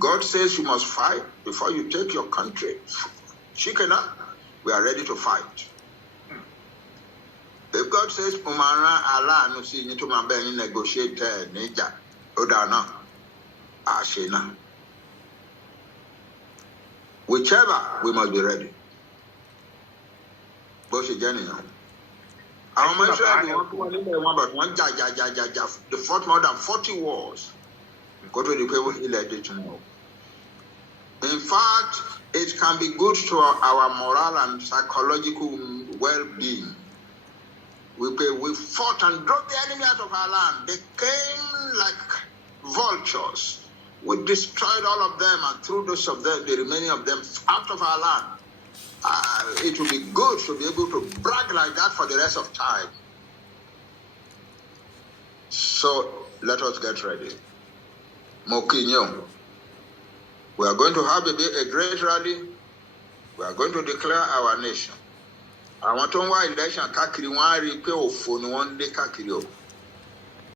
God says you must fight before you take your country, Shikena, we are ready to fight. If God says, Umara Allah, no see you to my belly negotiate, Nija, Odana, Ashena. Whichever, we must be ready. Both again, I the fought more than 40 wars. Go to the people elected to know. In fact, it can be good to our moral and psychological well-being. We fought and drove the enemy out of our land. They came like vultures. We destroyed all of them and threw those of them, the remaining of them, out of our land. It would be good to be able to brag like that for the rest of time. So let us get ready. Mokinyo. We are going to have a great rally. We are going to declare our nation. I want to know why election kakiri wan repair phone one day kakiri.